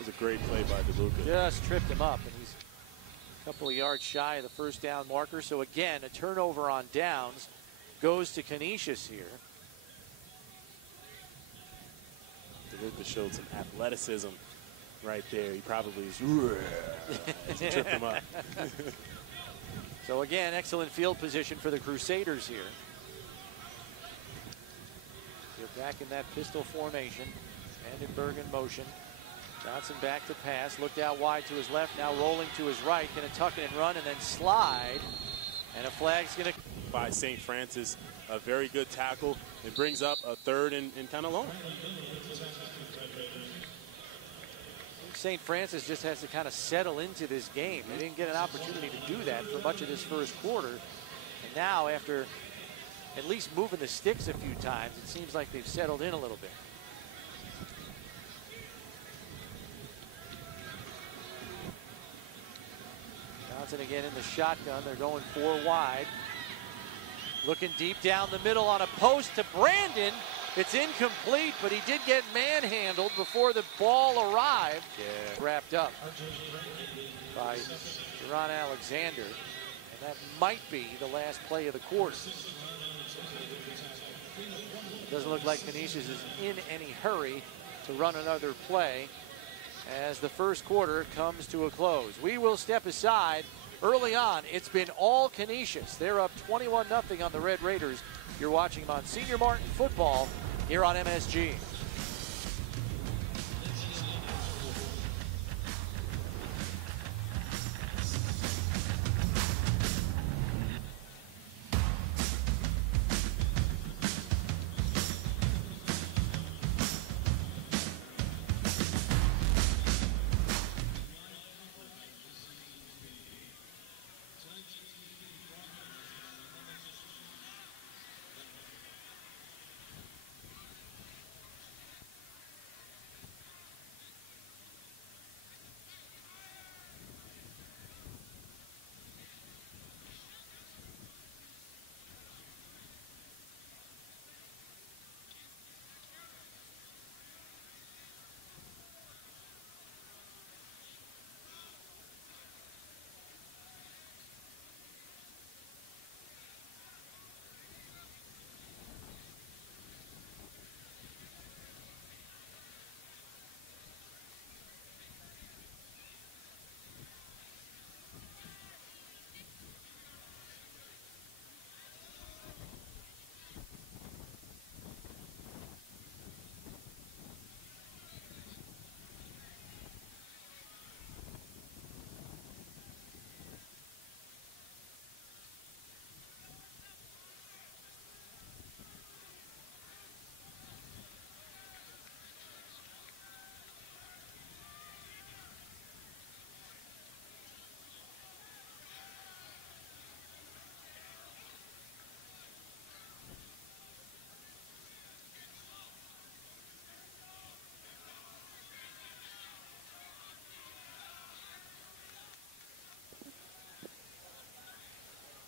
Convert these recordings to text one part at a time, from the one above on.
was a great play by DeLuca. Just tripped him up, and he's a couple of yards shy of the first down marker. So again, a turnover on downs goes to Canisius here. DeLuca showed some athleticism right there. He probably tripped him up. So again, excellent field position for the Crusaders here. They're back in that pistol formation. Vandenberg in motion. Johnson back to pass. Looked out wide to his left. Now rolling to his right. Going to tuck it and run and then slide. And a flag's going to... By St. Francis. A very good tackle. It brings up a third and kind of long. St. Francis just has to kind of settle into this game. They didn't get an opportunity to do that for much of this first quarter. And now, after at least moving the sticks a few times, it seems like they've settled in a little bit. Johnson again in the shotgun. They're going 4 wide. Looking deep down the middle on a post to Brandon. It's incomplete, but he did get manhandled before the ball arrived. Yeah. Wrapped up by Jerron Alexander. And that might be the last play of the quarter. It doesn't look like Canisius is in any hurry to run another play as the first quarter comes to a close. We will step aside. Early on, it's been all Canisius. They're up 21-0 on the Red Raiders. You're watching them on Senior Martin Football here on MSG.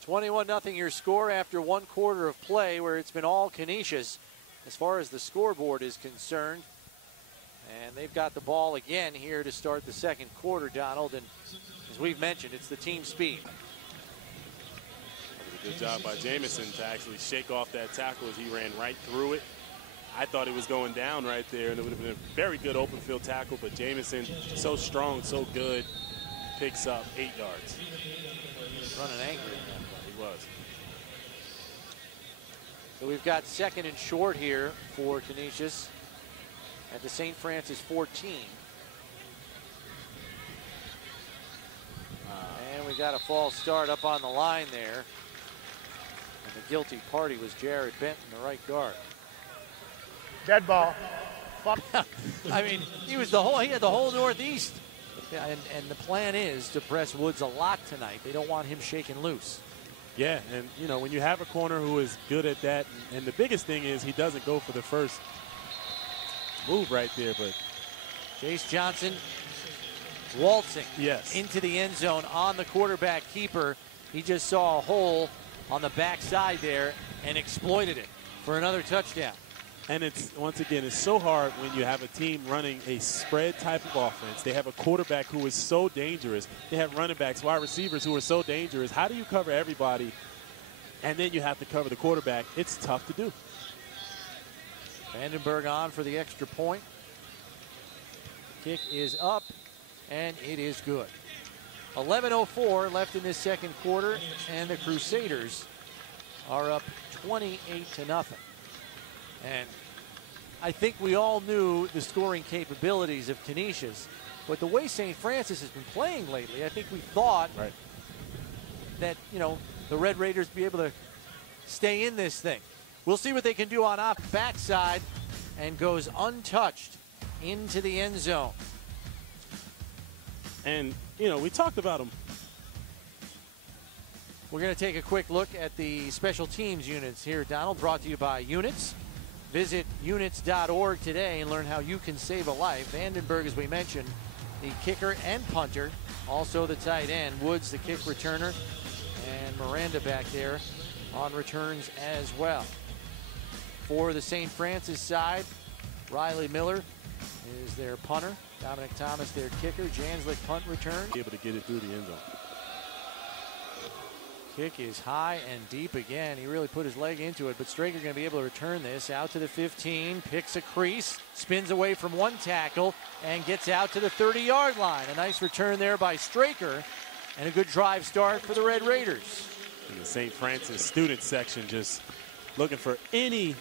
21-0 your score after 1 quarter of play, where it's been all Canisius as far as the scoreboard is concerned. And they've got the ball again here to start the second quarter, Donald. And as we've mentioned, it's the team speed. Good job by Jamison to actually shake off that tackle as he ran right through it. I thought it was going down right there, and it would have been a very good open field tackle, but Jamison, so strong, so good, picks up 8 yards. Running angry. He was. So we've got second and short here for Canisius at the St. Francis 14. And we got a false start up on the line there. And the guilty party was Jared Benton, the right guard. Dead ball. I mean, he had the whole Northeast. And the plan is to press Woods a lot tonight. They don't want him shaking loose. Yeah, and you know, when you have a corner who is good at that, and the biggest thing is he doesn't go for the first move right there, but Chase Johnson waltzing into the end zone on the quarterback keeper. He just saw a hole on the backside there and exploited it for another touchdown. And it's, once again, it's so hard when you have a team running a spread type of offense. They have a quarterback who is so dangerous. They have running backs, wide receivers who are so dangerous. How do you cover everybody? And then you have to cover the quarterback. It's tough to do. Vandenberg on for the extra point. Kick is up, and it is good. 11:04 left in this second quarter, and the Crusaders are up 28-0. And I think we all knew the scoring capabilities of Canisius, but the way St. Francis has been playing lately, I think we thought that, you know, the Red Raiders be able to stay in this thing. We'll see what they can do on off backside, and goes untouched into the end zone. And, you know, we talked about them. We're going to take a quick look at the special teams units here, Donald, brought to you by Units. Visit units.org today and learn how you can save a life. Vandenberg, as we mentioned, the kicker and punter, also the tight end. Woods, the kick returner, and Miranda back there on returns as well. For the St. Francis side, Riley Miller is their punter. Dominic Thomas, their kicker. Janslick, punt return. Able to get it through the end zone. Kick is high and deep again. He really put his leg into it, but Straker going to be able to return this out to the 15, picks a crease, spins away from one tackle, and gets out to the 30-yard line. A nice return there by Straker, and a good drive start for the Red Raiders. And the St. Francis student section just looking for anything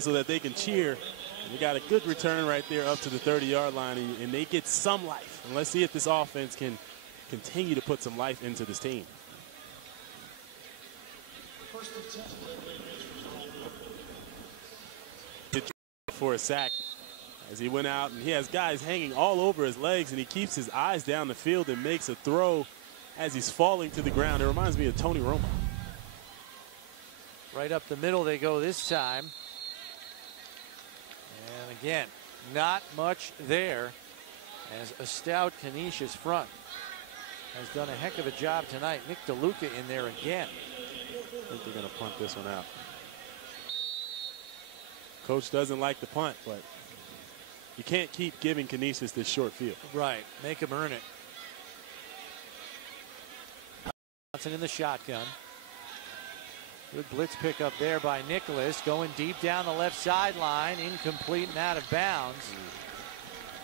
so that they can cheer. And they got a good return right there up to the 30-yard line, and they get some life. And let's see if this offense can continue to put some life into this team. For a sack as he went out, and he has guys hanging all over his legs, and he keeps his eyes down the field and makes a throw as he's falling to the ground. It reminds me of Tony Romo. Right up the middle they go this time. And again, not much there, as a stout Canisius front has done a heck of a job tonight. Nick DeLuca in there again. I think they're going to punt this one out. Coach doesn't like the punt, but you can't keep giving Canisius this short field. Right, make him earn it. Johnson in the shotgun. Good blitz pickup there by Nicholas, going deep down the left sideline, incomplete and out of bounds.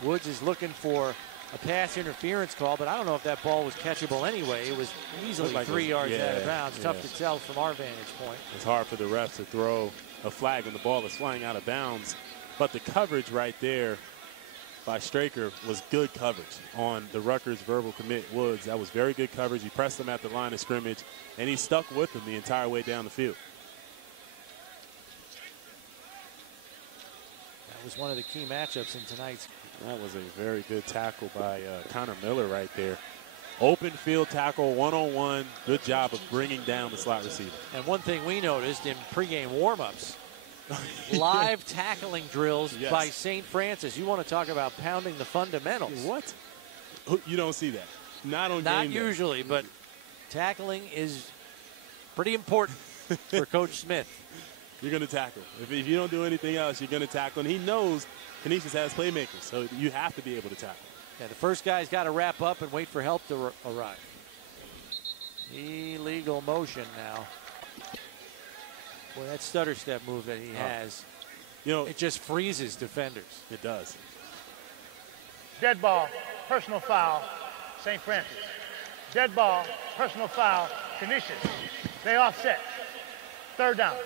Woods is looking for a pass interference call, but I don't know if that ball was catchable anyway. It was easily like 3 yards out of bounds. Tough to tell from our vantage point. It's hard for the refs to throw a flag when the ball is flying out of bounds, but the coverage right there by Straker was good coverage on the Rutgers verbal commit Woods. That was very good coverage. He pressed him at the line of scrimmage, and he stuck with him the entire way down the field. That was one of the key matchups in tonight's. That was a very good tackle by Connor Miller right there. Open field tackle, one-on-one. Good job of bringing down the slot receiver. And one thing we noticed in pregame warm-ups, live tackling drills by St. Francis. You want to talk about pounding the fundamentals. What? You don't see that. Not on Not game usually, day. but tackling is pretty important for Coach Smith. You're going to tackle. If you don't do anything else, you're going to tackle. And he knows Canisius has playmakers, so you have to be able to tackle. Yeah, the first guy's got to wrap up and wait for help to arrive. Illegal motion now. Boy, that stutter step move that he has, you know, it just freezes defenders. It does. Dead ball, personal foul, St. Francis. Dead ball, personal foul, Canisius. They offset. Third down.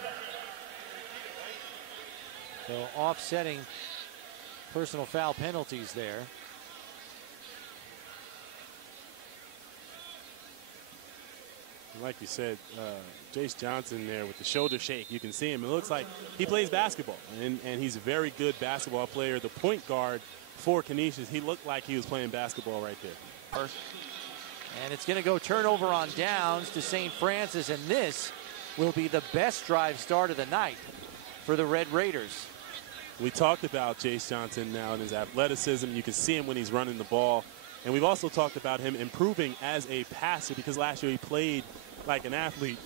So offsetting personal foul penalties there. Like you said, Jace Johnson there with the shoulder shake. You can see him. It looks like he plays basketball, and he's a very good basketball player. The point guard for Canisius, he looked like he was playing basketball right there. And it's going to go turnover on downs to St. Francis, and this will be the best drive start of the night for the Red Raiders. We talked about Jace Johnson now and his athleticism. You can see him when he's running the ball. And we've also talked about him improving as a passer, because last year he played like an athlete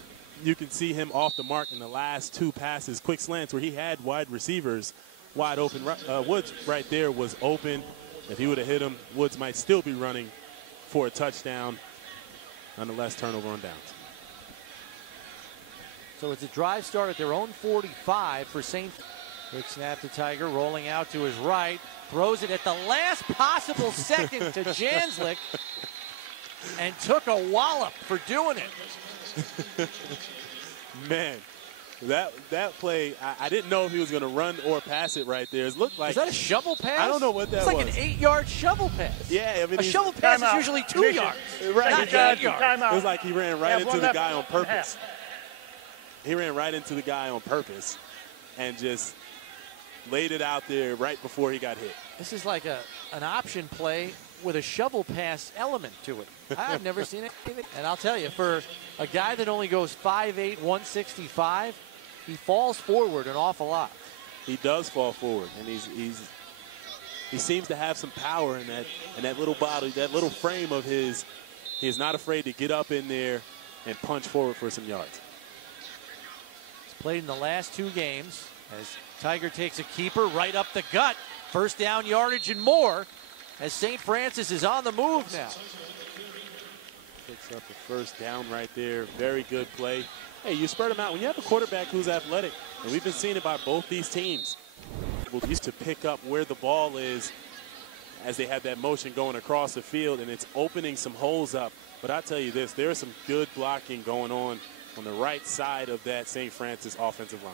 you can see him off the mark in the last 2 passes, quick slants where he had wide receivers wide open. Woods right there was open. If he would have hit him, Woods might still be running for a touchdown. Nonetheless, turnover on downs. So it's a drive start at their own 45 for St. Quick snap to Tiger, rolling out to his right. Throws it at the last possible second to Janslick. And took a wallop for doing it. Man, that play, I didn't know if he was going to run or pass it right there. It looked like. Is that a shovel pass? I don't know what that was. It's like an 8-yard shovel pass. Yeah, I mean, a shovel pass is usually 2 yards, right, not 8 yards. It was like he ran right into the guy on purpose. He ran right into the guy on purpose and just laid it out there right before he got hit. This is like an option play with a shovel pass element to it. I've never seen it. And I'll tell you, for a guy that only goes 5'8", 165, he falls forward an awful lot. He does fall forward, and he seems to have some power in that little body, that little frame of his. He is not afraid to get up in there and punch forward for some yards. He's played in the last 2 games as Tiger takes a keeper right up the gut. First down yardage and more as St. Francis is on the move now. Picks up the first down right there. Very good play. Hey, you spread them out. When you have a quarterback who's athletic, and we've been seeing it by both these teams, used to pick up where the ball is as they have that motion going across the field, and it's opening some holes up. But I tell you this, there is some good blocking going on the right side of that St. Francis offensive line.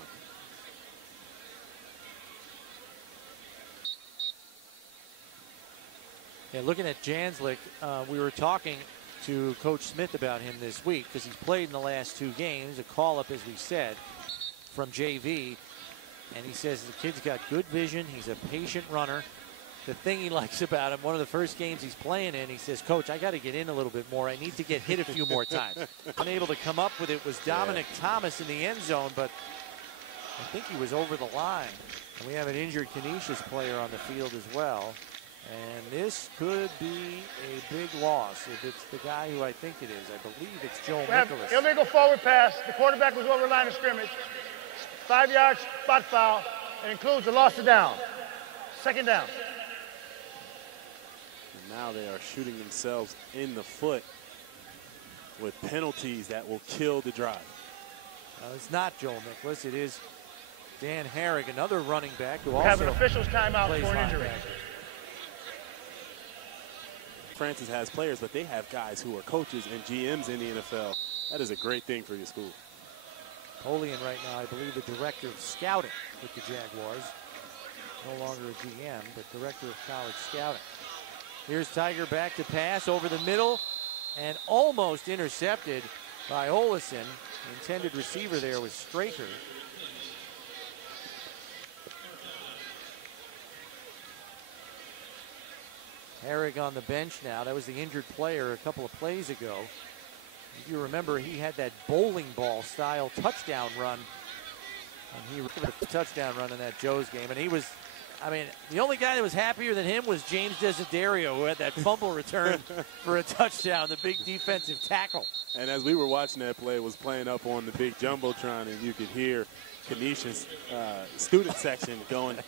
Yeah, looking at Janslick, we were talking to Coach Smith about him this week because he's played in the last 2 games, a call-up, as we said, from JV. And he says the kid's got good vision. He's a patient runner. The thing he likes about him, one of the first games he's playing in, he says, Coach, I got to get in a little bit more. I need to get hit a few more times. Unable to come up with it was Dominic Thomas in the end zone, but I think he was over the line. And we have an injured Canisius player on the field as well. And this could be a big loss if it's the guy who I think it is. I believe it's Joe Nicholas. Illegal forward pass. The quarterback was over the line of scrimmage. 5 yards, spot foul. It includes a loss of down. Second down. And now they are shooting themselves in the foot with penalties that will kill the drive. It's not Joe Nicholas. It is Dan Herrig, another running back who also have an official's timeout plays for an injury. Francis has players, but they have guys who are coaches and GMs in the NFL. That is a great thing for your school. Polian right now, I believe, the director of scouting with the Jaguars. No longer a GM, but director of college scouting. Here's Tiger back to pass over the middle and almost intercepted by Olesen. The intended receiver there was Straker. Herrig on the bench now. That was the injured player a couple of plays ago. If you remember, he had that bowling ball style touchdown run. And he ran a touchdown run in that Joe's game. And he was, I mean, the only guy that was happier than him was James Desiderio, who had that fumble return for a touchdown, the big defensive tackle. And as we were watching that play, it was playing up on the big Jumbotron, and you could hear Canisius student section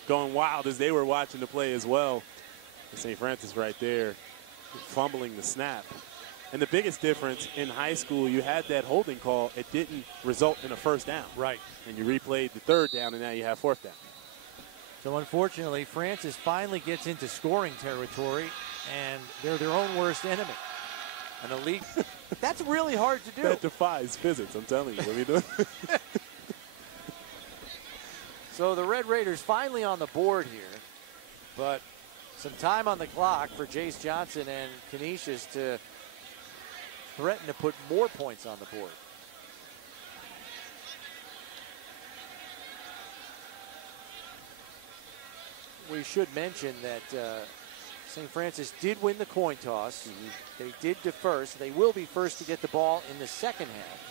going wild as they were watching the play as well. St. Francis right there, fumbling the snap. And the biggest difference in high school, you had that holding call. It didn't result in a first down. Right. And you replayed the 3rd down, and now you have 4th down. So unfortunately, Francis finally gets into scoring territory, and they're their own worst enemy. And the league, that's really hard to do. That defies physics, I'm telling you. What are you doing? So the Red Raiders finally on the board here, but some time on the clock for Jace Johnson and Canisius to threaten to put more points on the board. We should mention that St. Francis did win the coin toss. They did defer, so they will be first to get the ball in the second half.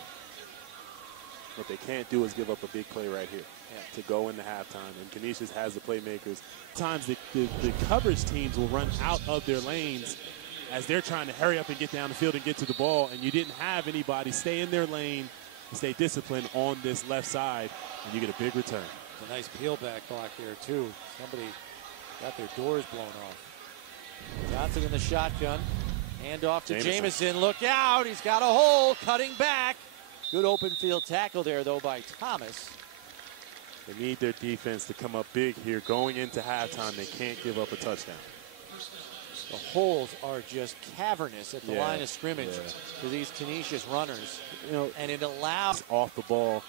What they can't do is give up a big play right here to go into halftime. And Canisius has the playmakers. Times the coverage teams will run out of their lanes as they're trying to hurry up and get down the field and get to the ball, and you didn't have anybody stay in their lane, stay disciplined on this left side, and you get a big return. It's a nice peel back block there, too. Somebody got their doors blown off. Johnson in the shotgun. Hand off to Jamison. Look out. He's got a hole. Cutting back. Good open field tackle there, though, by Thomas. They need their defense to come up big here. Going into halftime, they can't give up a touchdown. The holes are just cavernous at the line of scrimmage for these Canisius runners. You know, and it allows off the ball.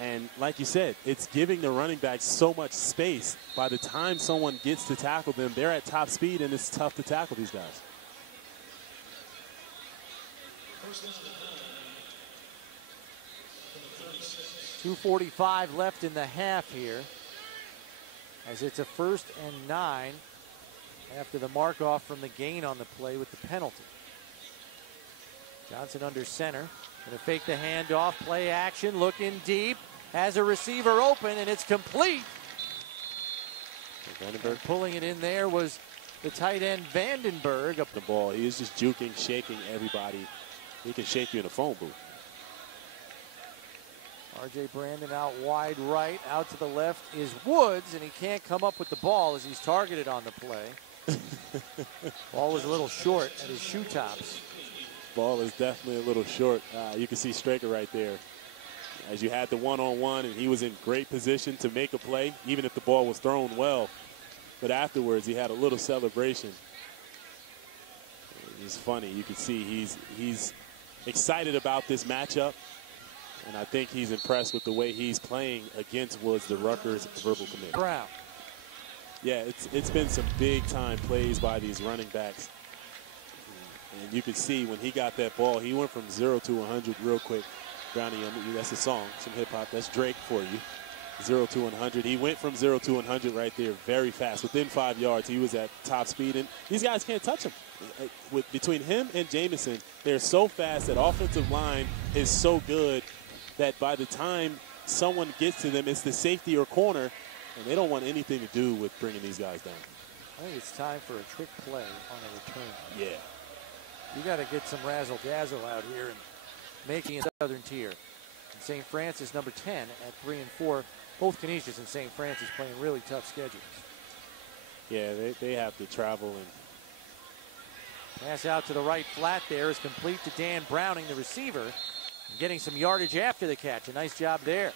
And like you said, it's giving the running backs so much space. By the time someone gets to tackle them, they're at top speed, and it's tough to tackle these guys. .245 left in the half here, as it's a 1st and 9 after the mark off from the gain on the play with the penalty. Johnson under center. Going to fake the handoff, play action, looking deep, has a receiver open, and it's complete. And pulling it in there was the tight end Vandenberg. Up the ball, he is just juking, shaking everybody. He can shake you in a phone booth. R.J. Brandon out wide right, out to the left is Woods, and he can't come up with the ball as he's targeted on the play. Ball was a little short at his shoe tops. Ball is definitely a little short. You can see Straker right there. As you had the one-on-one, and he was in great position to make a play, even if the ball was thrown well. But afterwards, he had a little celebration. It's funny. You can see he's excited about this matchup, and I think he's impressed with the way he's playing against Woods, the Rutgers verbal commit. Brown. Yeah, it's been some big-time plays by these running backs. And you can see when he got that ball, he went from 0 to 100 real quick. Brownie, that's a song, some hip-hop. That's Drake for you. 0 to 100. He went from 0 to 100 right there very fast. Within 5 yards, he was at top speed. And these guys can't touch him. Between him and Jamison, they're so fast. That offensive line is so good that by the time someone gets to them, it's the safety or corner, and they don't want anything to do with bringing these guys down. I think it's time for a trick play on a return. Yeah. You got to get some razzle-dazzle out here and making a Southern tier. And St. Francis, number 10 at 3 and 4. Both Canisius and St. Francis playing really tough schedules. Yeah, they have to travel. And pass out to the right flat there is complete to Dan Browning, the receiver. And getting some yardage after the catch. A nice job there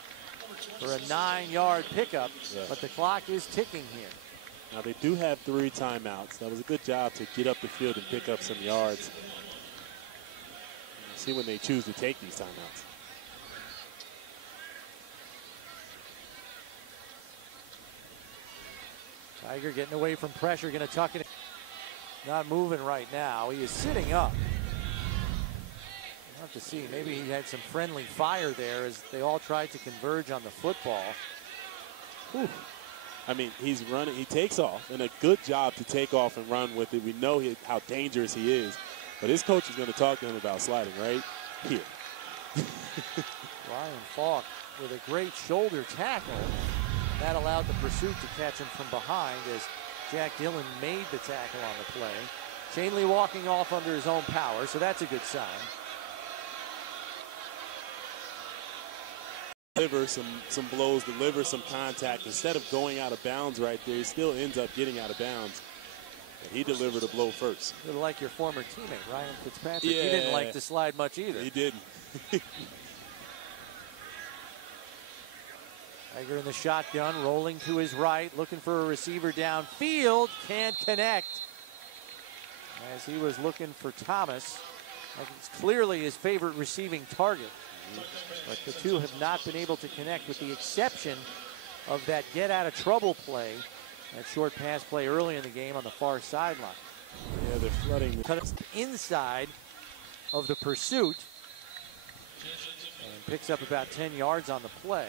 for a 9-yard pickup. Yeah. But the clock is ticking here. Now they do have 3 timeouts. That was a good job to get up the field and pick up some yards. See when they choose to take these timeouts. Tiger getting away from pressure, going to tuck it. Not moving right now. He is sitting up. We'll have to see. Maybe he had some friendly fire there as they all tried to converge on the football. Whew. I mean, he's running. He takes off, and a good job to take off and run with it. We know how dangerous he is. But his coach is going to talk to him about sliding right here. Ryan Falk with a great shoulder tackle. That allowed the pursuit to catch him from behind as Jack Dillon made the tackle on the play. Chainley walking off under his own power, so that's a good sign. Deliver some blows, deliver some contact. Instead of going out of bounds right there, he still ends up getting out of bounds. And he delivered a blow first. Sort of like your former teammate, Ryan Fitzpatrick. Yeah. He didn't like to slide much either. He didn't. Tiger in the shotgun, rolling to his right, looking for a receiver downfield. Can't connect. As he was looking for Thomas. Like it's clearly his favorite receiving target. But the two have not been able to connect with the exception of that get-out-of-trouble play. That short pass play early in the game on the far sideline. Yeah, they're flooding. Cut inside of the pursuit. And picks up about 10 yards on the play.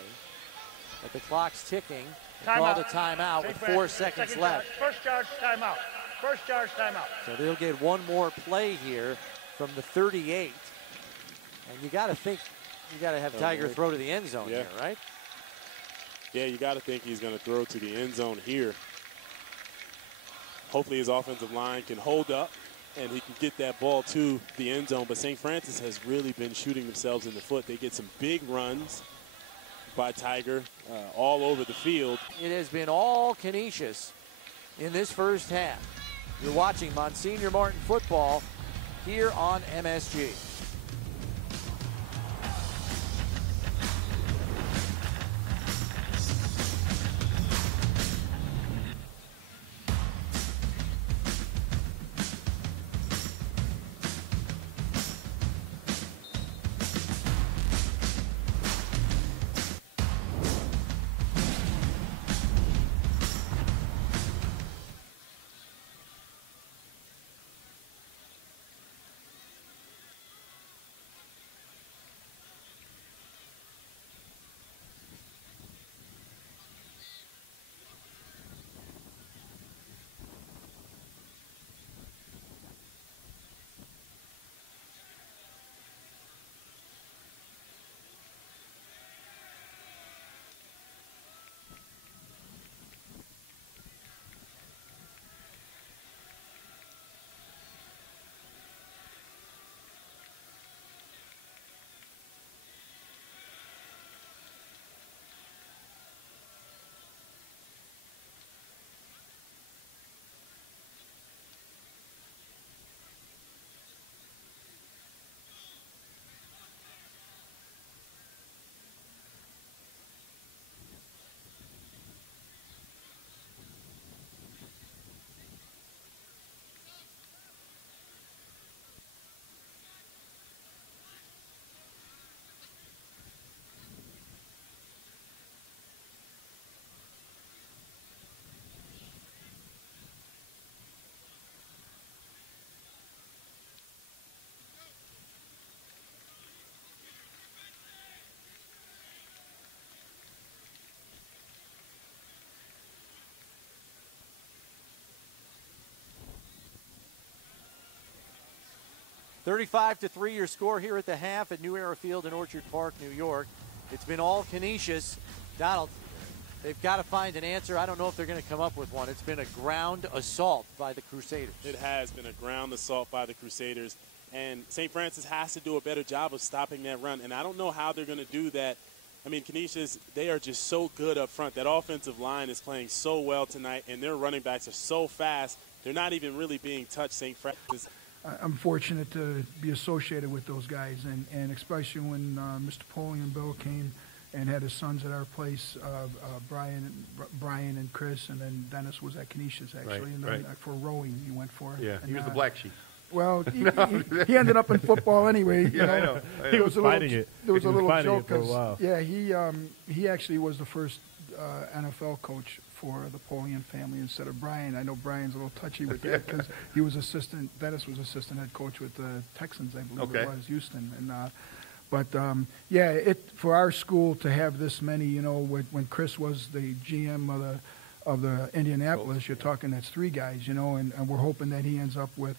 But the clock's ticking. Called a timeout with 4 seconds left. First charge timeout. First charge timeout. So they'll get one more play here from the 38. And you got to think, you got to have Tiger throw to the end zone here, right? Yeah, you got to think he's going to throw to the end zone here. Hopefully his offensive line can hold up and he can get that ball to the end zone. But St. Francis has really been shooting themselves in the foot. They get some big runs by Tiger all over the field. It has been all Canisius in this first half. You're watching Monsignor Martin football here on MSG. (35-3) your score here at the half at New Era Field in Orchard Park, New York. It's been all Canisius. Donald, they've got to find an answer. I don't know if they're going to come up with one. It's been a ground assault by the Crusaders. It has been a ground assault by the Crusaders, and St. Francis has to do a better job of stopping that run, and I don't know how they're going to do that. I mean, Canisius, they are just so good up front. That offensive line is playing so well tonight, and their running backs are so fast. They're not even really being touched, St. Francis. I'm fortunate to be associated with those guys, and especially when Mr. Poley and Bill came and had his sons at our place, Brian and Chris, and then Dennis was at Canisius, actually, Right, and then right. For rowing he went for. Yeah, and, he was the black sheep. Well, he ended up in football anyway. You know? I know. There was a fighting little, it. There was He a was little fighting joke it for a while. yeah, he actually was the first NFL coach for the Polian family instead of Brian. I know Brian's a little touchy with that because he was assistant. Dennis was assistant head coach with the Texans, I believe it was, Houston. And yeah, for our school to have this many, you know, when Chris was the GM of the Indianapolis, you're talking that's 3 guys, you know, and we're hoping that he ends up with,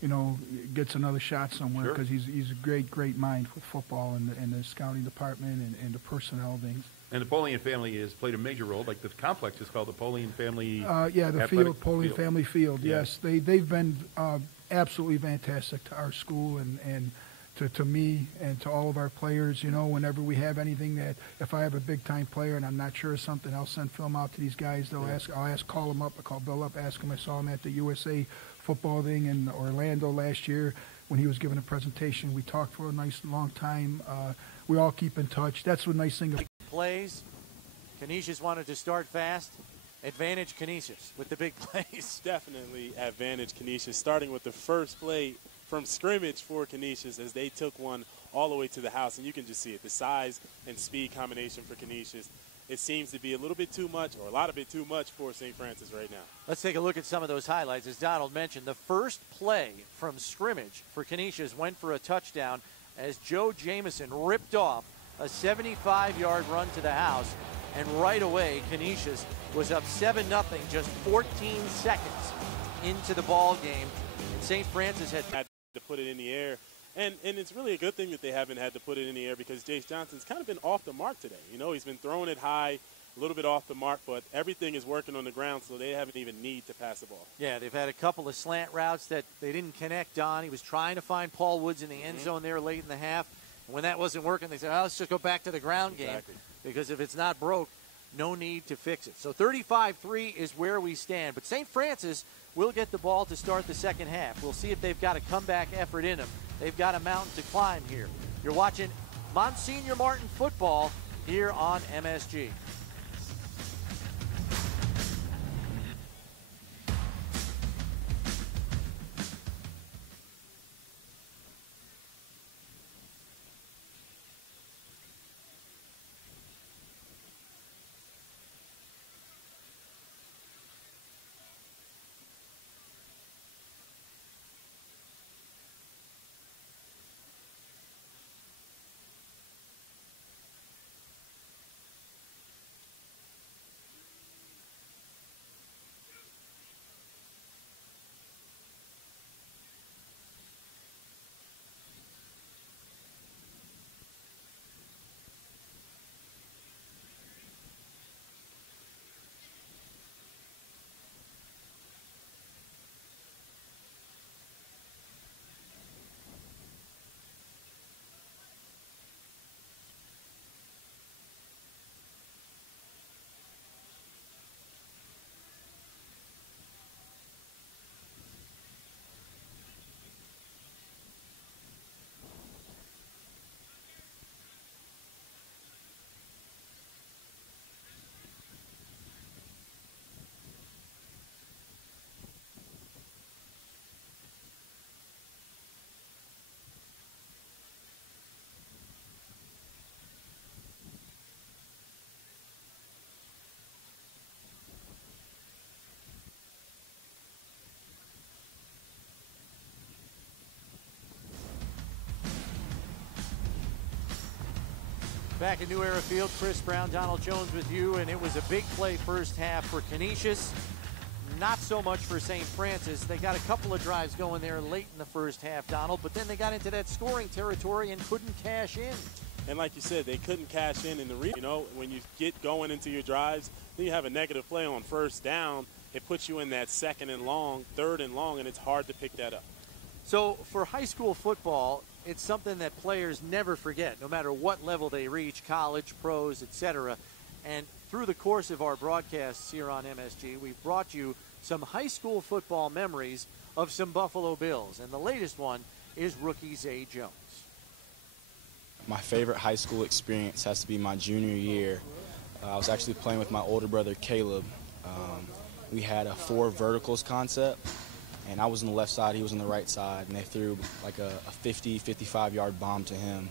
you know, gets another shot somewhere because he's a great mind with football and the scouting department and the personnel things. And the Polian family has played a major role. Like the complex is called the Polian Family. Yeah, the field, Polian Family Field. Yeah. Yes, they've been absolutely fantastic to our school and to me and to all of our players. You know, whenever we have anything that, if I have a big time player and I'm not sure of something, I'll send film out to these guys. I'll call them up. I call Bill up, ask him. I saw him at the USA football thing in Orlando last year when he was giving a presentation. We talked for a nice long time. We all keep in touch. That's the nice thing. Plays. Canisius wanted to start fast. Advantage Canisius with the big plays. Definitely advantage Canisius, starting with the first play from scrimmage for Canisius as they took one all the way to the house. And you can just see it, the size and speed combination for Canisius. It seems to be a little bit too much, or a lot of it too much for St. Francis right now. Let's take a look at some of those highlights. As Donald mentioned, the first play from scrimmage for Canisius went for a touchdown as Joe Jamison ripped off a 75-yard run to the house, and right away Canisius was up 7-0 just 14 seconds into the ball game, and St. Francis had to put it in the air, and it's really a good thing that they haven't had to put it in the air because Jace Johnson's kind of been off the mark today. You know, he's been throwing it high, a little bit off the mark, but everything is working on the ground, so they haven't even need to pass the ball. Yeah, they've had a couple of slant routes that they didn't connect on. He was trying to find Paul Woods in the end zone there late in the half. And when that wasn't working, they said, oh, let's just go back to the ground game. Because if it's not broke, no need to fix it. So 35-3 is where we stand. But St. Francis will get the ball to start the second half. We'll see if they've got a comeback effort in them. They've got a mountain to climb here. You're watching Monsignor Martin football here on MSG. Back at New Era Field, Chris Brown, Donald Jones with you, and it was a big play first half for Canisius. Not so much for St. Francis. They got a couple of drives going there late in the first half, Donald, but then they got into that scoring territory and couldn't cash in. And like you said, they couldn't cash in the You know, when you get going into your drives, then you have a negative play on first down. It puts you in that second and long, third and long, and it's hard to pick that up. So for high school football, it's something that players never forget, no matter what level they reach, college, pros, etc. And through the course of our broadcasts here on MSG, we've brought you some high school football memories of some Buffalo Bills. And the latest one is rookie Zay Jones. My favorite high school experience has to be my junior year. I was actually playing with my older brother, Caleb. We had a 4 verticals concept. And I was on the left side, he was on the right side, and they threw like a 50, 55-yard bomb to him.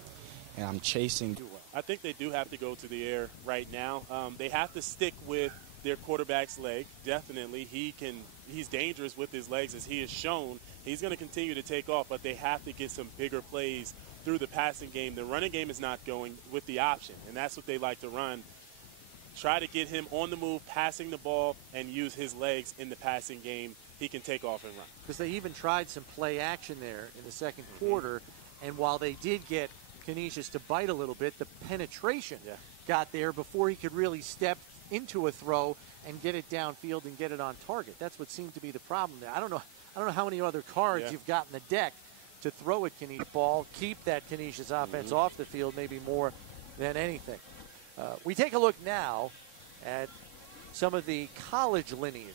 And I'm chasing. I think they do have to go to the air right now. They have to stick with their quarterback's leg. Definitely, he's dangerous with his legs, as he has shown. He's going to continue to take off, but they have to get some bigger plays through the passing game. The running game is not going with the option, and that's what they like to run. Try to get him on the move, passing the ball, and use his legs in the passing game. He can take off and run. Because they even tried some play action there in the second quarter, and while they did get Canisius to bite a little bit, the penetration got there before he could really step into a throw and get it downfield and get it on target. That's what seemed to be the problem there. I don't know how many other cards you've got in the deck to throw at Canisius ball, keep that Canisius offense off the field maybe more than anything. We take a look now at some of the college lineage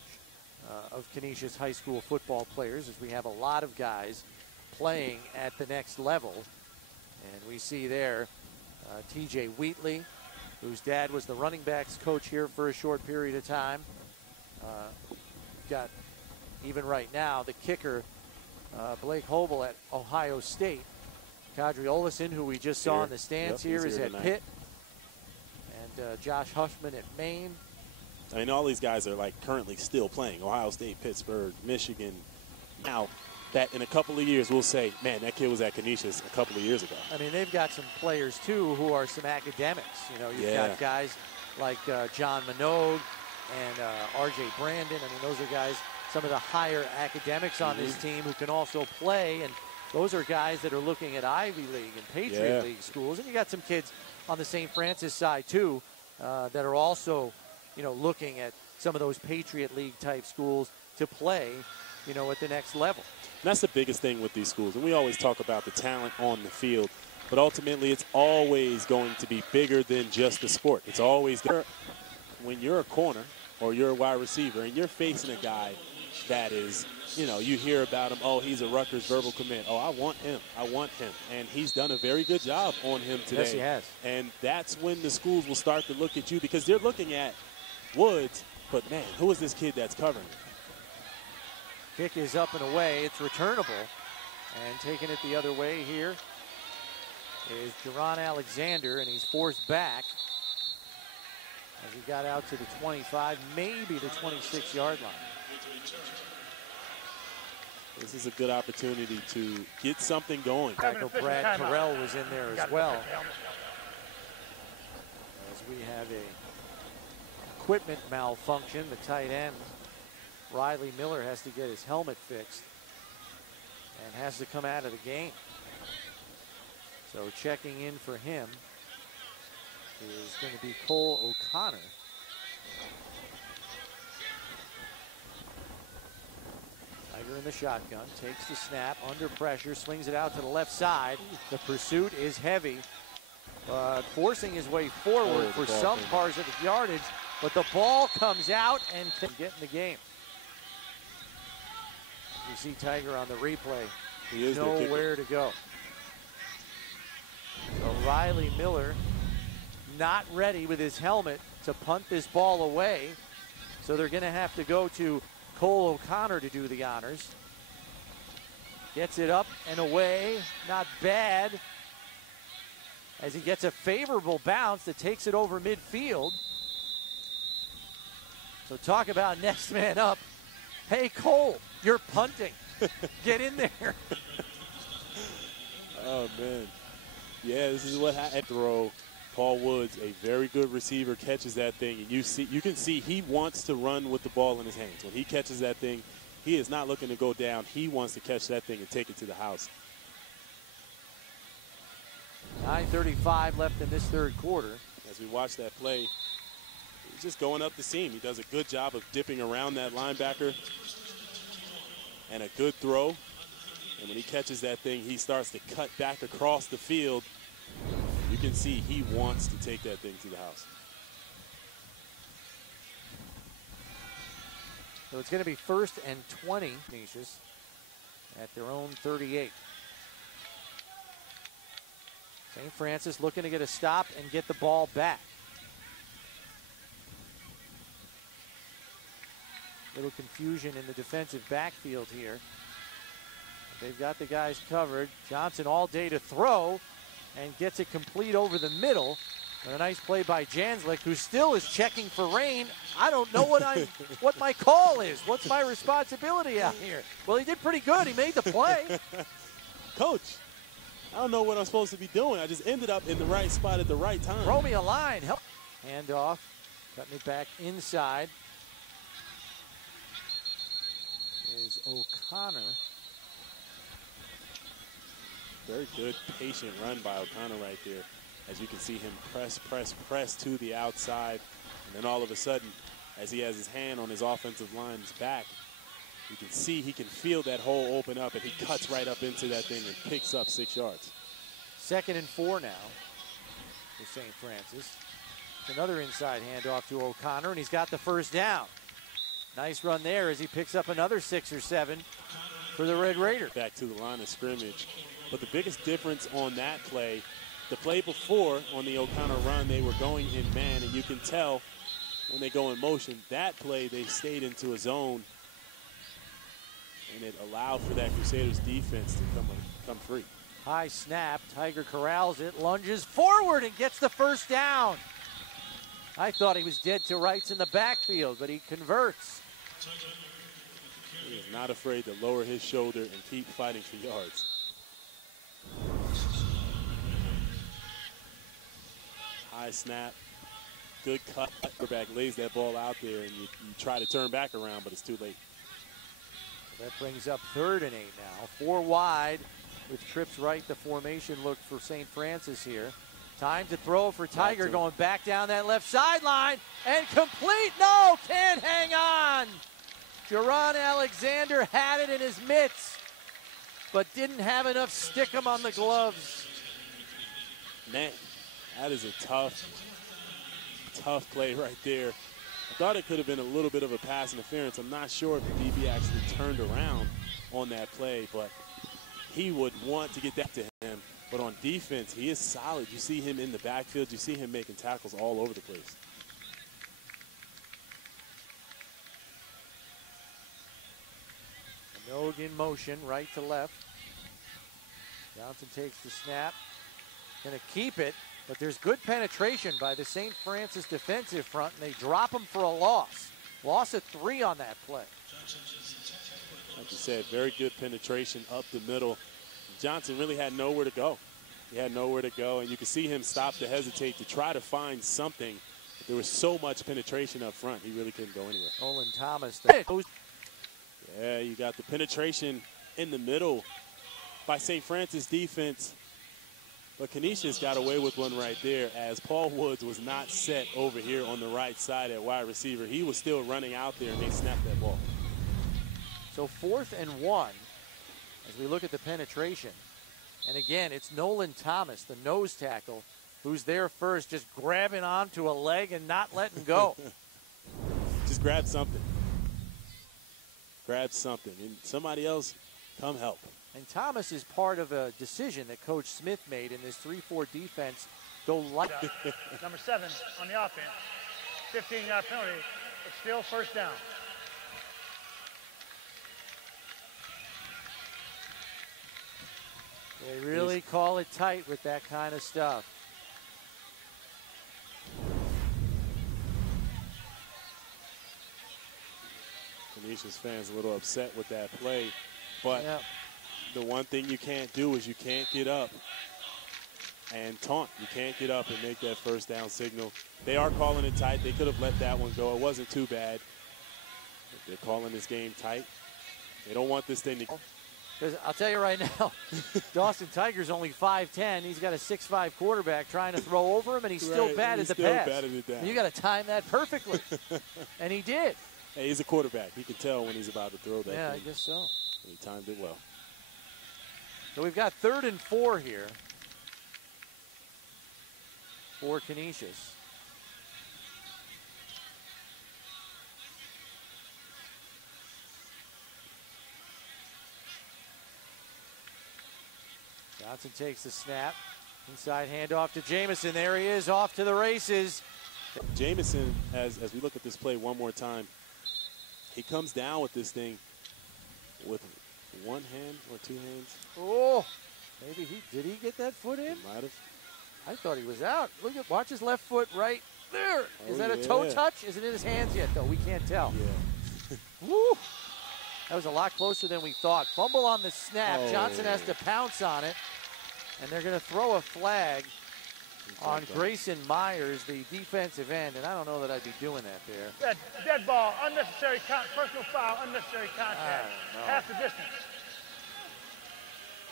of Canisius high school football players, as we have a lot of guys playing at the next level. And we see there TJ Wheatley, whose dad was the running backs coach here for a short period of time. Got, even right now, the kicker, Blake Hobel at Ohio State. Kadri Olesen, who we just saw in the stands here, is at Pitt. And Josh Huffman at Maine. I mean, all these guys are like currently still playing. Ohio State, Pittsburgh, Michigan. Now that in a couple of years we'll say, man, that kid was at Canisius a couple of years ago. I mean, they've got some players too who are some academics. You know, you've got guys like John Minogue and R.J. Brandon. I mean, those are guys, some of the higher academics on this team who can also play. And those are guys that are looking at Ivy League and Patriot League schools. And you got some kids on the St. Francis side too that are also, looking at some of those Patriot League type schools to play, at the next level. And that's the biggest thing with these schools. And we always talk about the talent on the field, but ultimately it's always going to be bigger than just the sport. It's always, when you're a corner or you're a wide receiver and you're facing a guy that is, you hear about him, oh, he's a Rutgers verbal commit. Oh, I want him. And he's done a very good job on him today. Yes, he has. And that's when the schools will start to look at you, because they're looking at Woods, but man, who is this kid that's covering? Kick is up and away. It's returnable. And taking it the other way here is Jerron Alexander, and he's forced back as he got out to the 25, maybe the 26-yard line. This is a good opportunity to get something going. Tackle Brad Terrell was in there as well. As we have a equipment malfunction, the tight end Riley Miller has to get his helmet fixed and has to come out of the game. So checking in for him is going to be Cole O'Connor. Tiger in the shotgun, takes the snap, under pressure, swings it out to the left side. The pursuit is heavy, but forcing his way forward for some parts of the yardage, but the ball comes out and can get in the game. You see Tiger on the replay. He is nowhere to go. So Riley Miller not ready with his helmet to punt this ball away. So they're going to have to go to Cole O'Connor to do the honors. Gets it up and away. Not bad. As he gets a favorable bounce that takes it over midfield. So talk about next man up. Hey, Cole, you're punting. Get in there. Oh, man. Yeah, this is what happened. Throw. Paul Woods, a very good receiver, catches that thing, and you can see he wants to run with the ball in his hands. When he catches that thing, he is not looking to go down. He wants to catch that thing and take it to the house. 9:35 left in this third quarter. As we watch that play, he's just going up the seam. He does a good job of dipping around that linebacker, and a good throw. And when he catches that thing, he starts to cut back across the field. You can see he wants to take that thing to the house. So it's going to be 1st and 20, Canisius, at their own 38. St. Francis looking to get a stop and get the ball back. Little confusion in the defensive backfield here. They've got the guys covered. Johnson all day to throw and gets it complete over the middle. And a nice play by Janslick, who still is checking for rain. I don't know what my call is. What's my responsibility out here? Well, he did pretty good. He made the play. Coach, I don't know what I'm supposed to be doing. I just ended up in the right spot at the right time. Throw me a line. Help. Hand off. Cutting it back inside is O'Connor. Very good, patient run by O'Connor right there. As you can see him press to the outside. And then all of a sudden, as he has his hand on his offensive line's back, you can see he can feel that hole open up, and he cuts right up into that thing and picks up 6 yards. 2nd and 4 now for St. Francis. Another inside handoff to O'Connor, and he's got the first down. Nice run there as he picks up another 6 or 7 for the Red Raider. Back to the line of scrimmage. But the biggest difference on that play, the play before on the O'Connor run, they were going in man, and you can tell when they go in motion, that play they stayed into a zone, and it allowed for that Crusaders defense to come free. High snap, Tiger corrals it, lunges forward and gets the first down. I thought he was dead to rights in the backfield, but he converts. He is not afraid to lower his shoulder and keep fighting for yards. High snap, good cut. Quarterback lays that ball out there, and you try to turn back around, but it's too late. So that brings up 3rd and 8 now. 4 wide with trips right. The formation look for St. Francis here. Time to throw for Tiger, going back down that left sideline, and complete. No, can't hang on. Jaron Alexander had it in his mitts, but didn't have enough stick-em on the gloves. Man, that is a tough play right there. I thought it could have been a little bit of a pass interference. I'm not sure if the DB actually turned around on that play, but he would want to get that to him. But on defense, he is solid. You see him in the backfield. You see him making tackles all over the place. Minogue in motion, right to left. Johnson takes the snap. Going to keep it, but there's good penetration by the St. Francis defensive front, and they drop him for a loss. Loss of 3 on that play. Like you said, very good penetration up the middle. Johnson really had nowhere to go. He had nowhere to go, and you could see him stop to hesitate to try to find something. There was so much penetration up front, he really couldn't go anywhere. Olin Thomas. Yeah, you got the penetration in the middle by St. Francis defense. But Canisius got away with one right there, as Paul Woods was not set over here on the right side at wide receiver. He was still running out there, and they snapped that ball. So 4th and 1 as we look at the penetration. And again, it's Nolan Thomas, the nose tackle, who's there first, just grabbing onto a leg and not letting go. Just grab something. Grab something. And somebody else, come help. And Thomas is part of a decision that Coach Smith made in this 3-4 defense. Go light. Number 7 on the offense. 15-yard penalty. It's still first down. They really call it tight with that kind of stuff. Canisius fans a little upset with that play, but the one thing you can't do is you can't get up and taunt. You can't get up and make that first down signal. They are calling it tight. They could have let that one go. It wasn't too bad. They're calling this game tight. They don't want this thing to... Because I'll tell you right now, Dawson Tiger's only 5'10". He's got a 6'5" quarterback trying to throw over him, and he's still bad at the pass. You got to time that perfectly. And he did. Hey, he's a quarterback. He can tell when he's about to throw that. Yeah, thing. I guess so. And he timed it well. So we've got 3rd and 4 here for Canisius. Johnson takes the snap. Inside handoff to Jamison. There he is, off to the races. Jamison, as we look at this play one more time, he comes down with this thing with one hand or 2 hands. Oh, maybe did he get that foot in? He might have. I thought he was out. Watch his left foot right there. Is that a toe touch? Is it in his hands yet, though? We can't tell. Yeah. Woo! That was a lot closer than we thought. Fumble on the snap. Johnson has to pounce on it. And they're going to throw a flag on Grayson Myers, the defensive end. And I don't know that I'd be doing that there. Dead ball, unnecessary personal foul, unnecessary contact. Half the distance.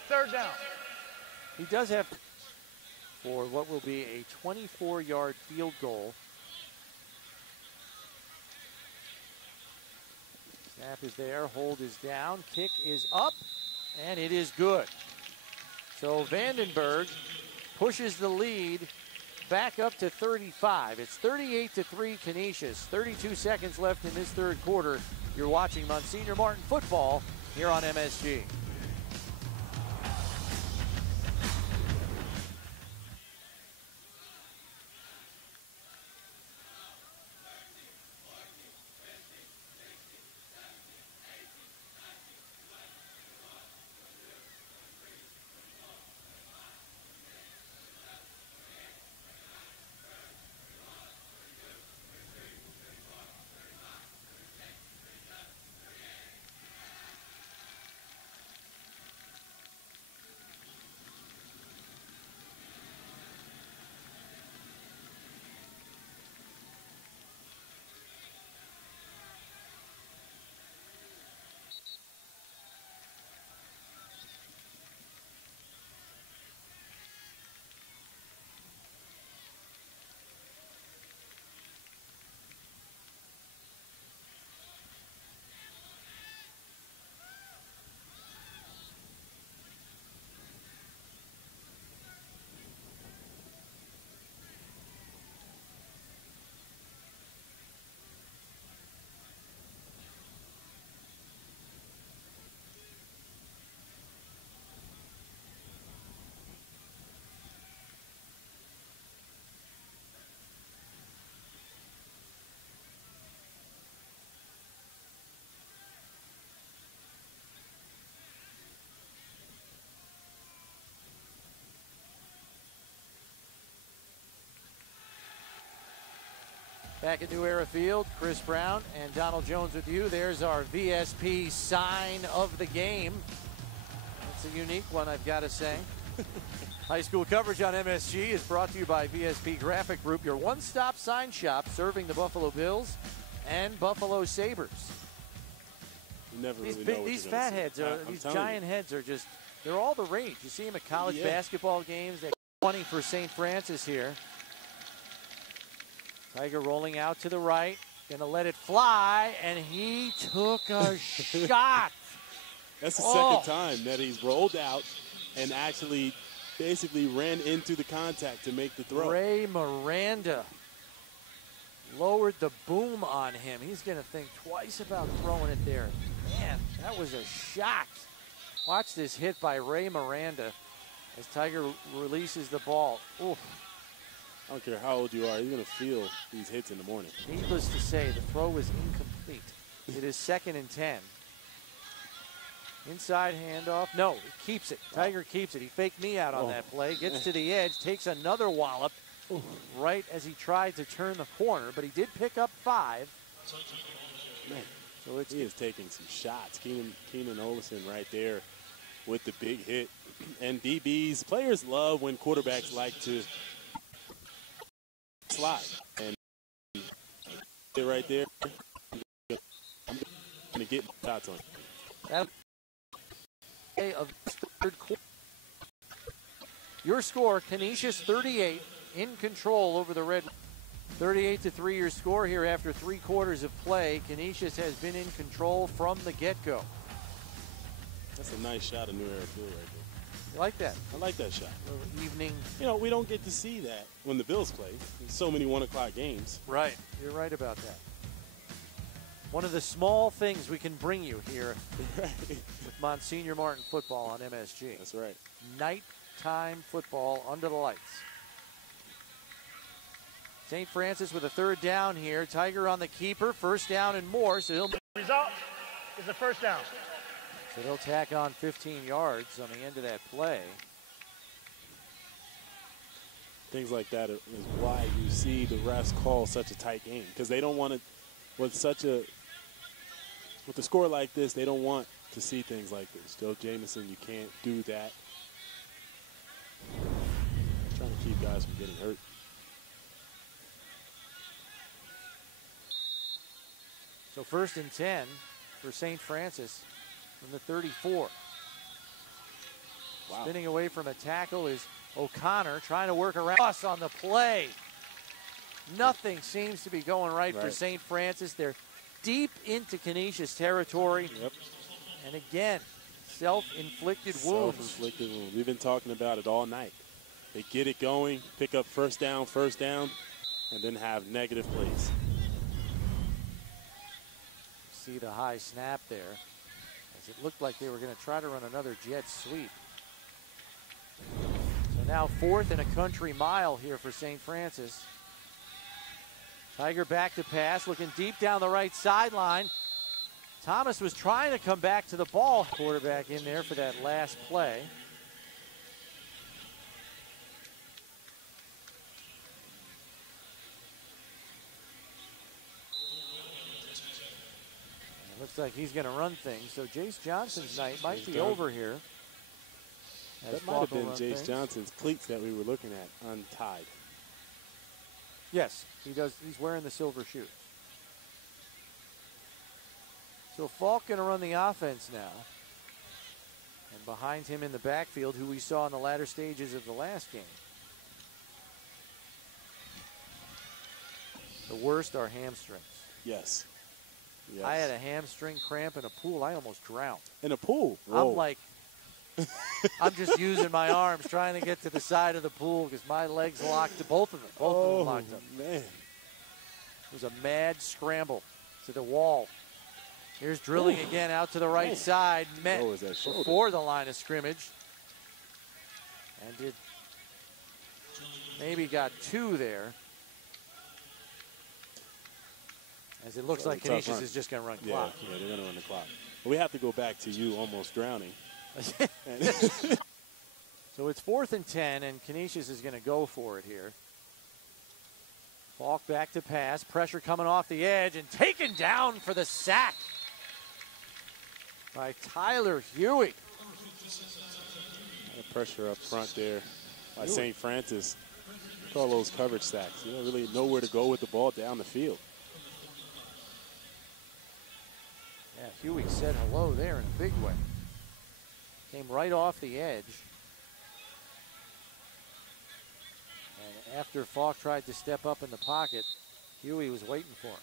3rd down. He does have for what will be a 24-yard field goal. Snap is there, hold is down, kick is up, and it is good. So Vandenberg pushes the lead back up to 35. It's 38-3 Canisius. 32 seconds left in this 3rd quarter. You're watching Monsignor Martin football here on MSG. Back at New Era Field, Chris Brown and Donald Jones with you. There's our VSP sign of the game. It's a unique one, I've got to say. High school coverage on MSG is brought to you by VSP Graphic Group, your one-stop sign shop serving the Buffalo Bills and Buffalo Sabres. You never These, really know what these you're gonna fat see. heads, these telling giant heads are just, they're all the rage. You see them at college basketball games. They're 20 for St. Francis here. Tiger rolling out to the right, gonna let it fly, and he took a shot. That's the second time that he's rolled out and actually basically ran into the contact to make the throw. Ray Miranda lowered the boom on him. He's gonna think twice about throwing it there. Man, that was a shot. Watch this hit by Ray Miranda as Tiger releases the ball. Oof. I don't care how old you are, you're going to feel these hits in the morning. Needless to say, the throw was incomplete. It is 2nd and 10. Inside handoff. No, he keeps it. Tiger keeps it. He faked me out on that play. Gets to the edge, takes another wallop right as he tried to turn the corner, but he did pick up 5. Man, so he is taking some shots. Keenan Olsen right there with the big hit. And DBs, players love when quarterbacks like to slide. And right there, I'm going to get shots on that of third quarter. Your score, Canisius 38, in control over the Red. 38-3 your score here after 3 quarters of play. Canisius has been in control from the get-go. That's a nice shot of New Era Field right there. You like that? I like that shot. Evening. You know, we don't get to see that when the Bills play. There's so many 1 o'clock games. Right. You're right about that. One of the small things we can bring you here with Monsignor Martin football on MSG. That's right. Nighttime football under the lights. St. Francis with a 3rd down here. Tiger on the keeper. 1st down and more. So he'll. Result is a 1st down. So they'll tack on 15 yards on the end of that play. Things like that is why you see the refs call such a tight game, because they don't want to, with a score like this, they don't want to see things like this. Joe Jamison, you can't do that. Trying to keep guys from getting hurt. So 1st and 10 for St. Francis from the 34. Wow. Spinning away from a tackle is O'Connor, trying to work around us on the play. Nothing seems to be going right for St. Francis. They're deep into Canisius territory. Yep. And again, self-inflicted wounds. Self-inflicted wounds. We've been talking about it all night. They get it going, pick up first down, and then have negative plays. See the high snap there, as it looked like they were going to try to run another jet sweep. So now 4th and a country mile here for St. Francis. Tiger back to pass, looking deep down the right sideline. Thomas was trying to come back to the ball. Quarterback in there for that last play. Looks like he's going to run things. So Jace Johnson's night might be over here. That might have been Jace Johnson's cleats that we were looking at untied. Yes, he does. He's wearing the silver shoes. So Falk going to run the offense now. And behind him in the backfield, who we saw in the latter stages of the last game. The worst are hamstrings. Yes. Yes. I had a hamstring cramp in a pool. I almost drowned. In a pool? Whoa. I'm like, I'm just using my arms trying to get to the side of the pool because my legs locked, both of them locked up. Man. It was a mad scramble to the wall. Here's drilling again out to the right side. Met before the line of scrimmage. And did maybe got 2 there. As it looks like Canisius is just going to run clock. Yeah, they're going to run the clock. But we have to go back to you almost drowning. So it's 4th and 10, and Canisius is going to go for it here. Falk back to pass. Pressure coming off the edge and taken down for the sack by Tyler Huey. Pressure up front there by St. Francis. Call those coverage sacks. You don't really know where to go with the ball down the field. Yeah, Huey said hello there in a big way. Came right off the edge. And after Falk tried to step up in the pocket, Huey was waiting for him.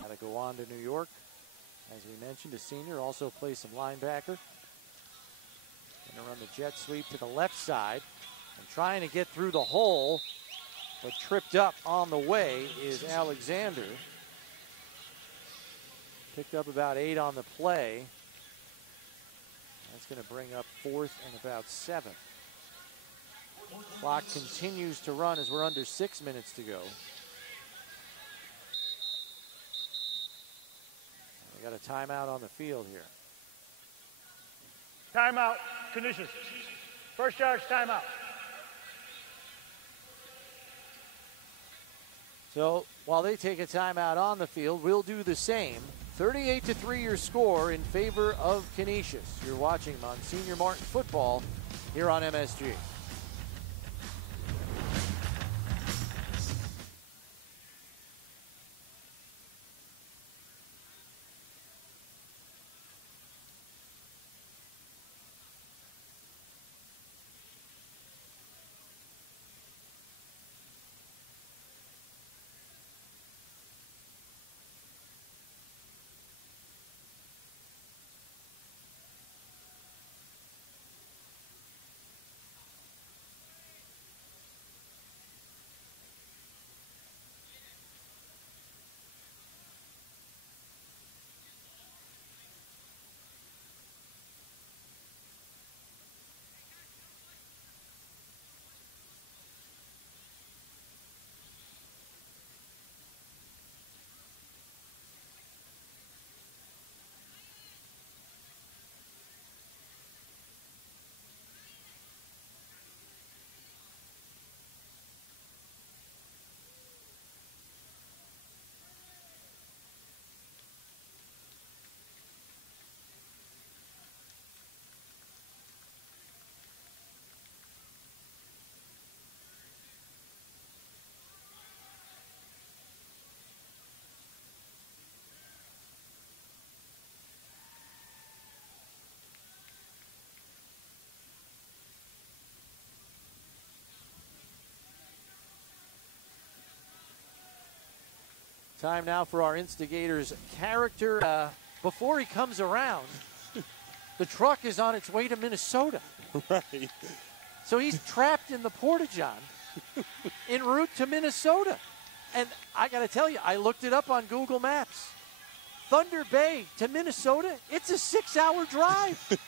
Got to go on to New York. As we mentioned, a senior, also plays some linebacker. Going to run the jet sweep to the left side. And trying to get through the hole, but tripped up on the way is Alexander. Picked up about 8 on the play. That's going to bring up 4th and about 7. Clock continues to run as we're under 6 minutes to go. We got a timeout on the field here. Timeout, Canisius. First charge, timeout. So while they take a timeout on the field, we'll do the same. 38-3 your score in favor of Canisius. You're watching Monsignor Martin football here on MSG. Time now for our instigator's character. Before he comes around, the truck is on its way to Minnesota. Right. So he's trapped in the Porta-John en route to Minnesota. And I got to tell you, I looked it up on Google Maps. Thunder Bay to Minnesota, it's a 6-hour drive.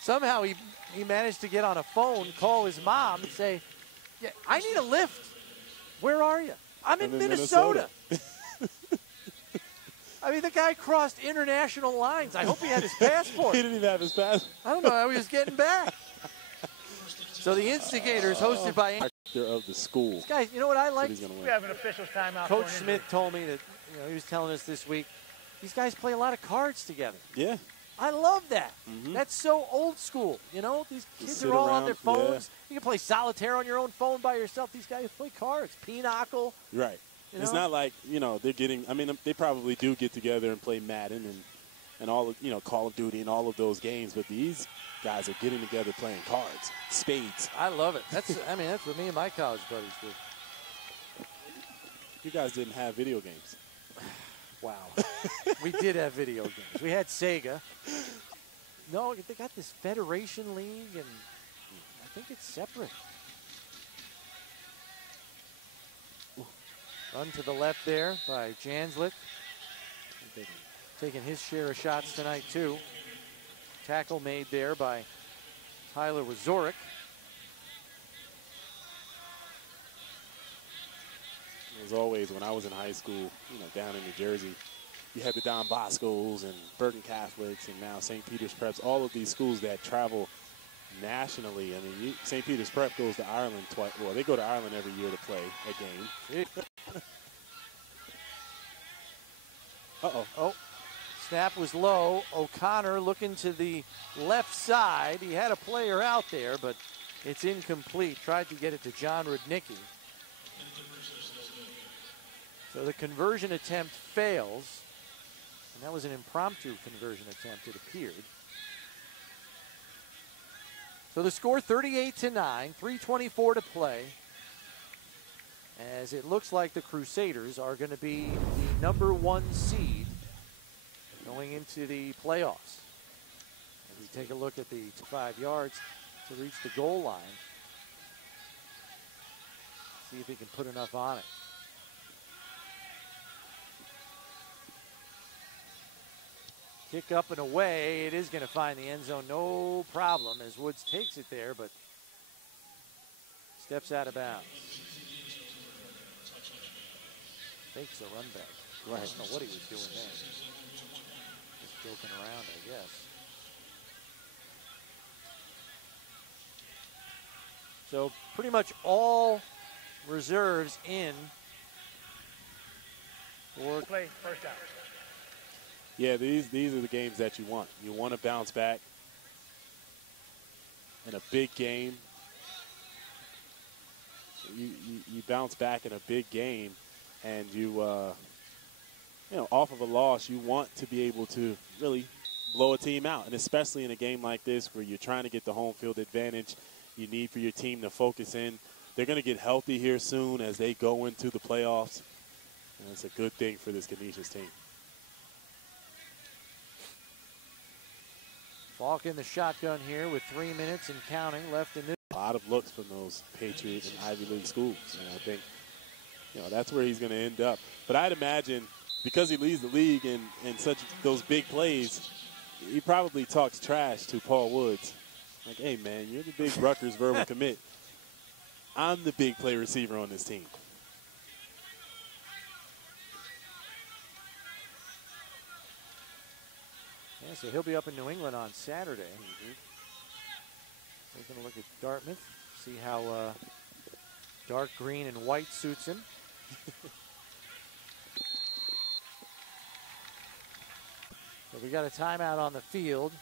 Somehow he managed to get on a phone, call his mom, and say, "Yeah, I need a lift. Where are you?" I'm in Minnesota. I mean, the guy crossed international lines. I hope he had his passport. He didn't even have his passport. I don't know how he was getting back. So the instigators, hosted by Director of the school. These guys, you know what I like? We have an official timeout. Coach Smith told me that, he was telling us this week, these guys play a lot of cards together. Yeah. I love that. That's so old school. These kids are all on their phones. Yeah. You can play solitaire on your own phone by yourself. These guys play cards. Pinochle. Right. It's not like, they're getting, they probably do get together and play Madden and all of, Call of Duty and all of those games, but these guys are getting together playing cards, spades. I love it. That's what me and my college buddies did. You guys didn't have video games. Wow. We did have video games. We had Sega. No, they got this Federation League, and I think it's separate. Run to the left there by Janslick. Taking his share of shots tonight, too. Tackle made there by Tyler Wazorek. As always, when I was in high school, down in New Jersey, you had the Don Boscos and Bergen Catholics and now St. Peter's Preps, all of these schools that travel nationally. I mean, St. Peter's Prep goes to Ireland twice. Well, they go to Ireland every year to play a game. Uh-oh. Oh, snap was low. O'Connor looking to the left side. He had a player out there, but it's incomplete. Tried to get it to John Rudnicki. So the conversion attempt fails. And that was an impromptu conversion attempt, it appeared. So the score 38-9, 3:24 to play. As it looks like the Crusaders are going to be the #1 seed going into the playoffs. As we take a look at the 5 yards to reach the goal line. See if he can put enough on it. Kick up and away. It is going to find the end zone, no problem, as Woods takes it there, but steps out of bounds. Fakes a run back. I don't know what he was doing there. Just joking around, I guess. So pretty much all reserves in for Play first down. Yeah, these are the games that you want. You want to bounce back in a big game. You bounce back in a big game, and you know, off of a loss, you want to be able to really blow a team out, and especially in a game like this where you're trying to get the home field advantage. You need for your team to focus in. They're going to get healthy here soon as they go into the playoffs, and it's a good thing for this Canisius team. Falk in the shotgun here with 3 minutes and counting left in this. A lot of looks from those Patriot and Ivy League schools, and I think, you know, that's where he's going to end up. But I'd imagine because he leads the league in such those big plays, he probably talks trash to Paul Woods. Like, hey, man, you're the big Rutgers verbal commit. I'm the big play receiver on this team. Yeah, so he'll be up in New England on Saturday. Taking a look at Dartmouth, see how dark green and white suits him. So we got a timeout on the field.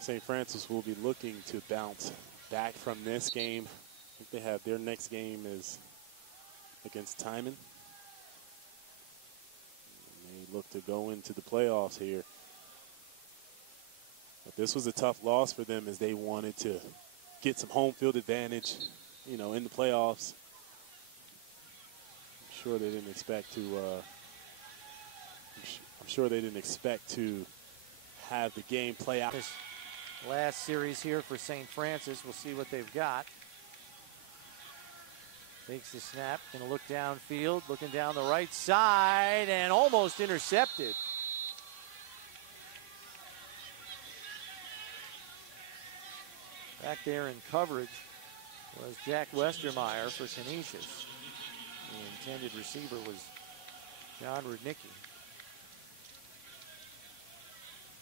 St. Francis will be looking to bounce back from this game. I think they have their next game is against Timon. They look to go into the playoffs here. But this was a tough loss for them as they wanted to get some home field advantage, you know, in the playoffs. I'm sure they didn't expect to. I'm sure they didn't expect to have the game play out. This last series here for St. Francis. We'll see what they've got. Takes the snap, gonna look downfield, looking down the right side, and almost intercepted. Back there in coverage was Jack Westermeyer for Canisius. The intended receiver was John Rudnicki.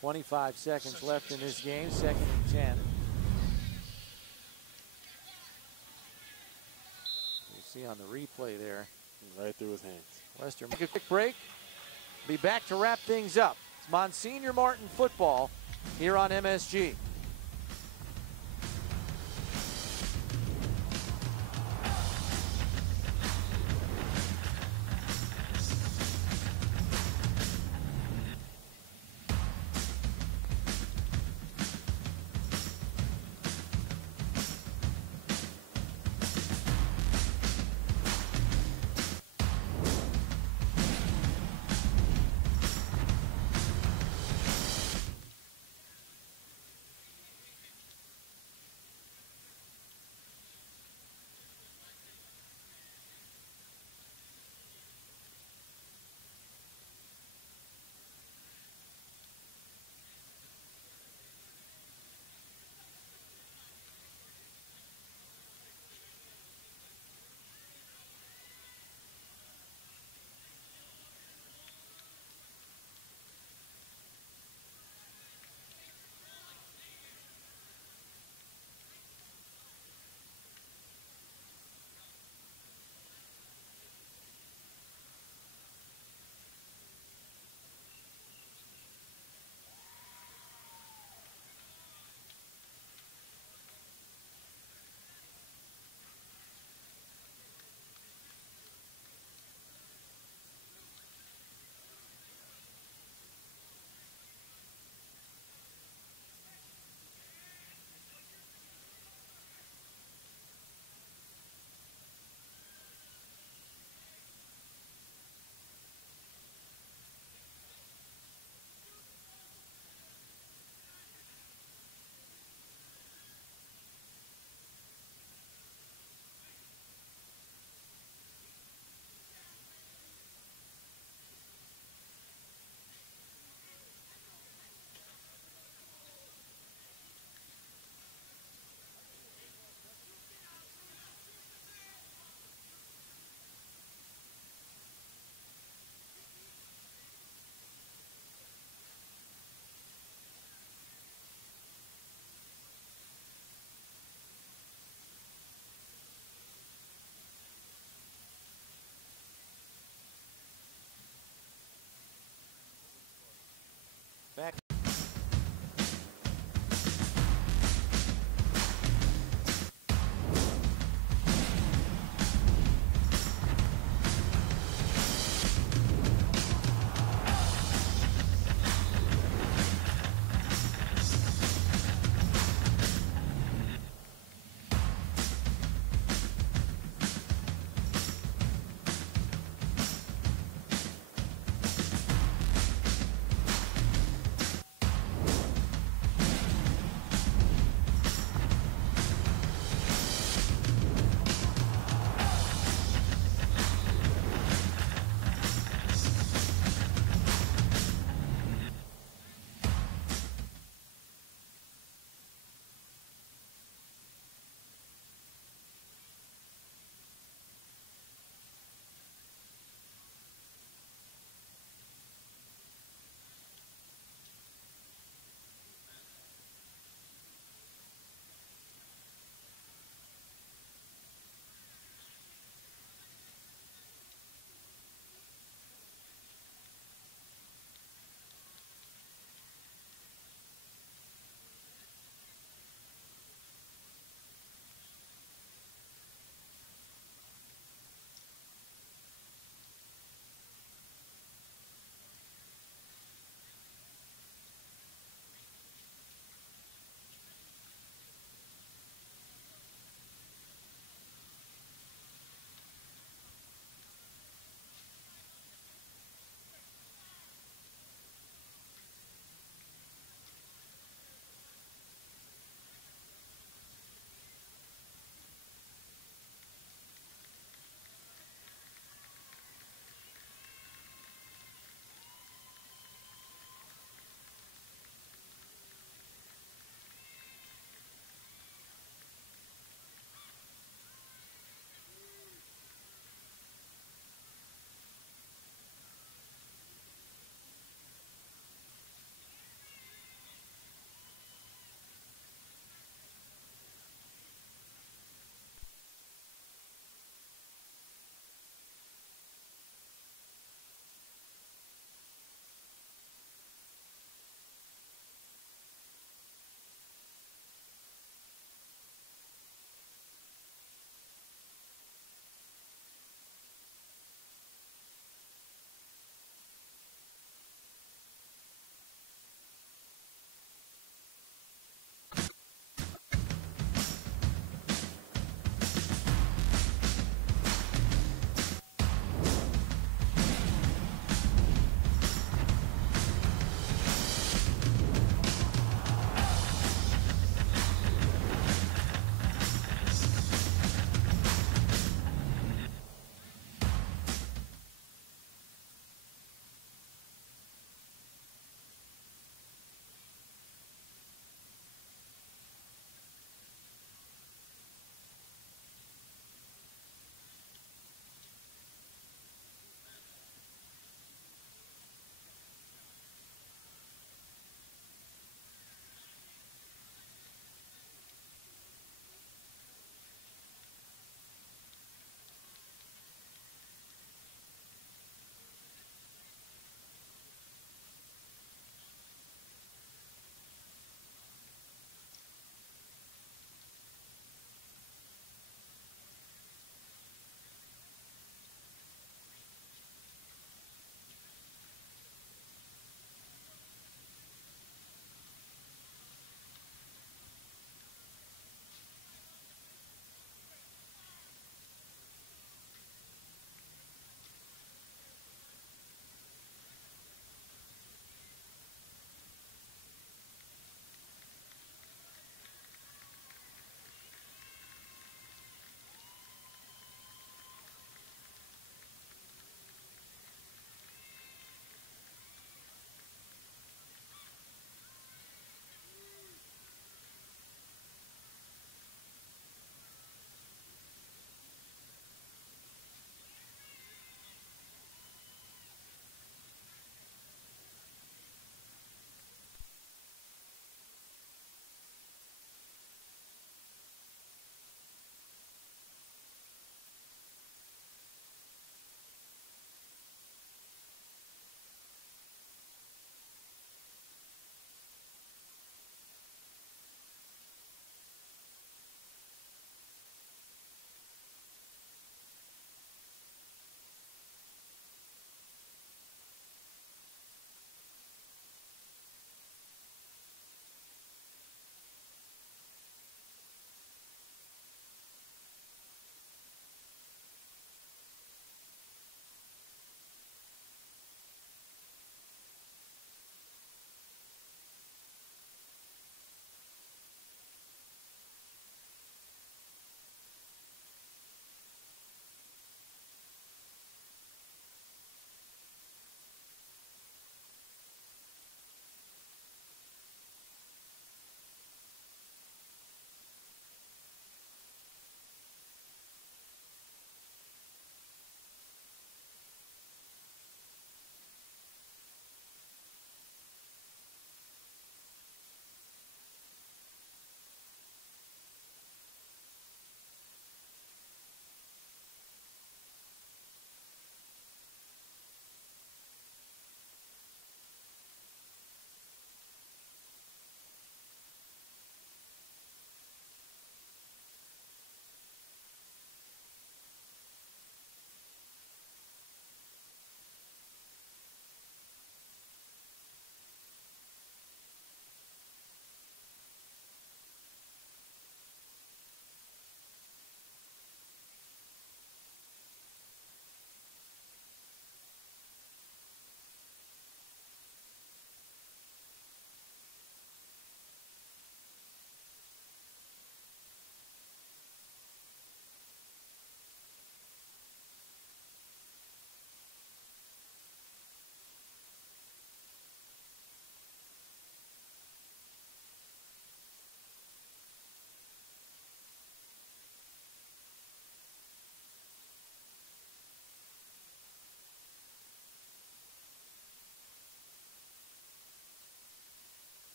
25 seconds left in this game, 2nd and 10. See on the replay there. Right through his hands. Western, make a quick break. Be back to wrap things up. It's Monsignor Martin football here on MSG.